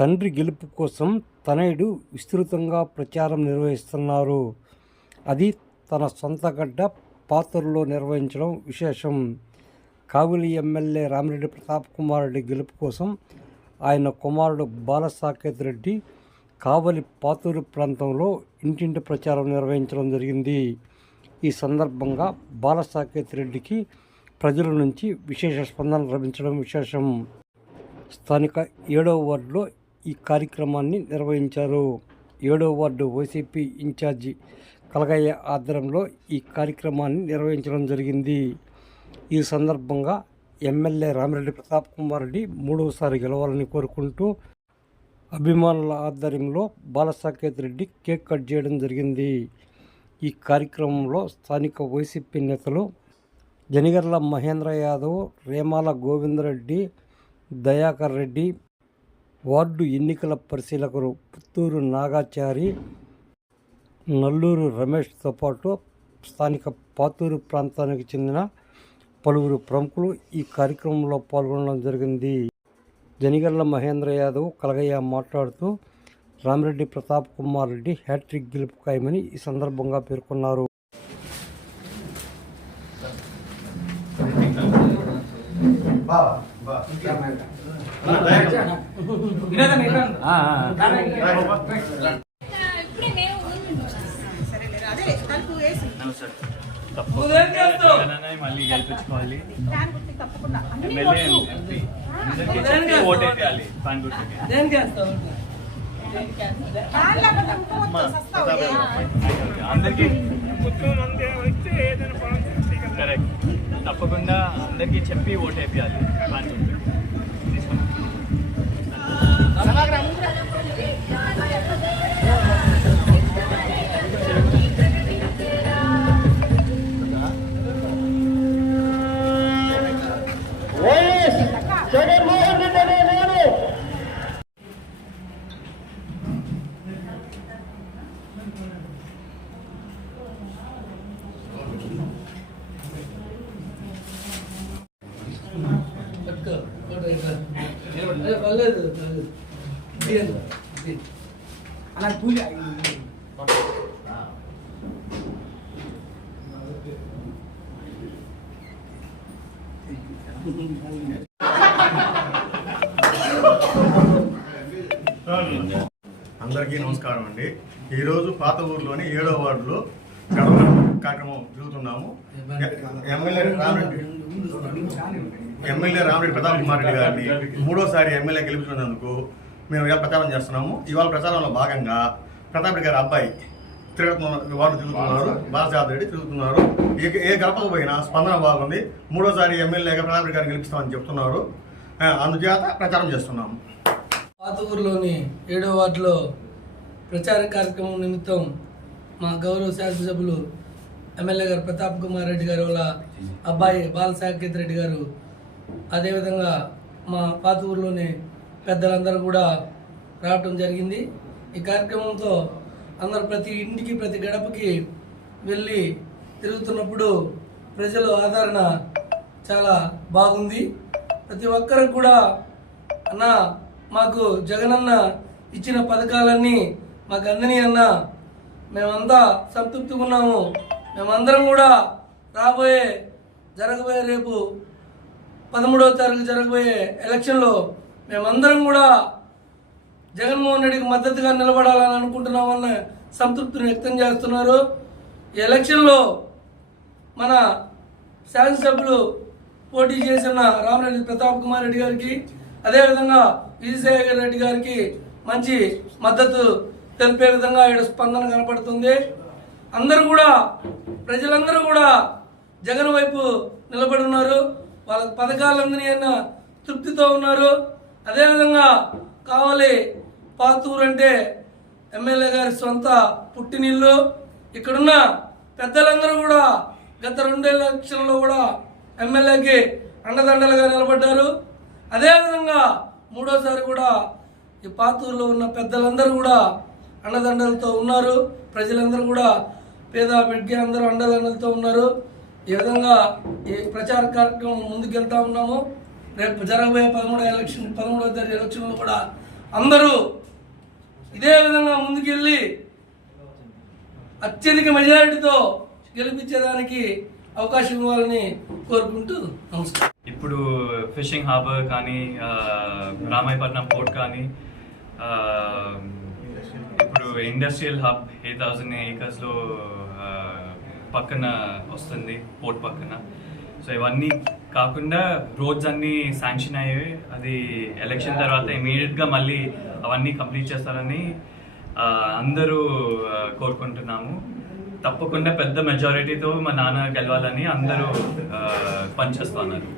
తండ్రి గెలుపు కోసం తనయుడు విస్తృతంగా ప్రచారం నిర్వహిస్తున్నారు. అది తన సొంత గడ్డ పాతూరులో నిర్వహించడం విశేషం. కావలి ఎమ్మెల్యే రామిరెడ్డి ప్రతాప్ కుమార్ రెడ్డి గెలుపు కోసం ఆయన కుమారుడు బాలసాకేత్ రెడ్డి కావలి పాతూరు ప్రాంతంలో ఇంటింటి ప్రచారం నిర్వహించడం జరిగింది. ఈ సందర్భంగా బాలసాకేత్ రెడ్డికి ప్రజల నుంచి విశేష స్పందన లభించడం విశేషం. స్థానిక 7వ వార్డులో ఈ కార్యక్రమాన్ని నిర్వహించారు. 7వ వార్డు వైసీపీ ఇన్ఛార్జి కలగయ్య ఆధ్వర్యంలో ఈ కార్యక్రమాన్ని నిర్వహించడం జరిగింది. ఈ సందర్భంగా ఎమ్మెల్యే రామిరెడ్డి ప్రతాప్ కుమార్ రెడ్డి మూడవసారి గెలవాలని కోరుకుంటూ అభిమానుల ఆధ్వర్యంలో బాలసాకేత్ రెడ్డి కేక్ కట్ చేయడం జరిగింది. ఈ కార్యక్రమంలో స్థానిక వైసీపీ నేతలు జనిగర్ల మహేంద్ర యాదవ్, రేమాల గోవిందరెడ్డి, దయాకర్ రెడ్డి, వార్డు ఎన్నికల పరిశీలకులు పుత్తూరు నాగాచారి, నల్లూరు రమేష్తో పాటు స్థానిక పాతూరు ప్రాంతానికి చెందిన పలువురు ప్రముఖులు ఈ కార్యక్రమంలో పాల్గొనడం జరిగింది. జనిగర్ల మహేంద్ర యాదవ్ కలగయ్య మాట్లాడుతూ రామిరెడ్డి ప్రతాప్ కుమార్ రెడ్డి హ్యాట్రిక్ గెలుపు ఖాయమని ఈ సందర్భంగా పేర్కొన్నారు. మళ్ళీ గెలిపించుకోవాలి. ఓటేయాలి. అందరికీ కరెక్ట్, తప్పకుండా అందరికీ చెప్పి ఓటేయాలి. అలా కూలి అందరికీ నమస్కారం అండి. ఈరోజు పాత ఊర్లోని 7వ వార్డులో గడప కార్యక్రమం జరుగుతున్నాము. ఎమ్మెల్యే రామిరెడ్డి ప్రతాప్ కుమార్ రెడ్డి గారిని మూడోసారి ఎమ్మెల్యే గెలిపించినందుకు మేము ఇలా ప్రచారం చేస్తున్నాము. ఇవాళ ప్రచారంలో భాగంగా ప్రతాప్ రెడ్డి గారి అబ్బాయి వార్డు తిరుగుతున్నారు, బాలసాకేత్ రెడ్డి తిరుగుతున్నారు. ఏ గడపకు పోయినా స్పందన బాగుంది. మూడోసారి ఎమ్మెల్యేగా ప్రతాప్ రెడ్డి గారిని గెలిపిస్తామని చెప్తున్నారు. అందుచేత ప్రచారం చేస్తున్నాము. పాతూరులోని 7వ వార్డులో ప్రచార కార్యక్రమం నిమిత్తం మా గౌరవ శాసనసభ్యులు ఎమ్మెల్యే గారు ప్రతాప్ కుమార్ రెడ్డి గారు వాళ్ళ అబ్బాయి బాలసాకేత్ రెడ్డి గారు, అదేవిధంగా మా పాతూరులోని పెద్దలందరూ కూడా రావటం జరిగింది. ఈ కార్యక్రమంతో అందరూ ప్రతి ఇంటికి ప్రతి గడపకి వెళ్ళి తిరుగుతున్నప్పుడు ప్రజల ఆదరణ చాలా బాగుంది. ప్రతి ఒక్కరికి కూడా అన్న మాకు జగనన్న ఇచ్చిన పథకాలన్నీ మాకు అందని అన్న, మేమంతా సంతృప్తిగా ఉన్నాము. మేమందరం కూడా జరగబోయే రేపు 13వ తారీఖు జరగబోయే ఎలక్షన్లో మేమందరం కూడా జగన్మోహన్ రెడ్డికి మద్దతుగా నిలబడాలని అనుకుంటున్నామన్న సంతృప్తిని వ్యక్తం చేస్తున్నారు. ఈ ఎలక్షన్లో మన శాసనసభ్యులు పోటీ చేసిన రామిరెడ్డి ప్రతాప్ కుమార్ రెడ్డి గారికి, అదేవిధంగా విజయసాయి రెడ్డి గారికి మంచి మద్దతు తెలిపే విధంగా ఇక్కడ స్పందన కనపడుతుంది. అందరూ కూడా ప్రజలందరూ కూడా జగన్ వైపు నిలబడి ఉన్నారు. వాళ్ళ పథకాలందరినీ అన్న తృప్తితో ఉన్నారు. అదేవిధంగా కావలి పాతూరు అంటే ఎమ్మెల్యే గారి సొంత పుట్టినిల్లు. ఇక్కడున్న పెద్దలందరూ కూడా గత 2 ఎలక్షన్లో కూడా ఎమ్మెల్యేకి అండదండలుగా నిలబడ్డారు. అదేవిధంగా మూడోసారి కూడా ఈ పాతూరులో ఉన్న పెద్దలందరూ కూడా అండదండలతో ఉన్నారు. ప్రజలందరూ కూడా పేద బిడ్డ అందరూ అండదండలతో ఉన్నారు. ఈ విధంగా ఈ ప్రచార కార్యక్రమం ముందుకెళ్తా ఉన్నాము. రేపు జరగబోయే 13వ తారీఖు ఎలక్షన్లో కూడా అందరూ ఇదే విధంగా ముందుకెళ్ళి అత్యధిక మెజారిటీతో గెలిపించేదానికి అవకాశం ఇవ్వాలని కోరుకుంటూ నమస్కారం. ఇప్పుడు ఫిషింగ్ హార్బర్ కానీ రామాయపట్నం పోర్ట్ కానీ ఇప్పుడు ఇండస్ట్రియల్ హబ్ 8,000 ఏకర్స్లో పక్కన వస్తుంది, పోర్ట్ పక్కన. సో ఇవన్నీ కాకుండా రోడ్స్ అన్నీ శాంక్షన్ అయ్యాయి. అది ఎలక్షన్ తర్వాత ఇమీడియట్గా మళ్ళీ అవన్నీ కంప్లీట్ చేస్తారని అందరూ కోరుకుంటున్నాము. తప్పకుండా పెద్ద మెజారిటీతో మా నాన్న గెలవాలని అందరూ పనిచేస్తున్నారు.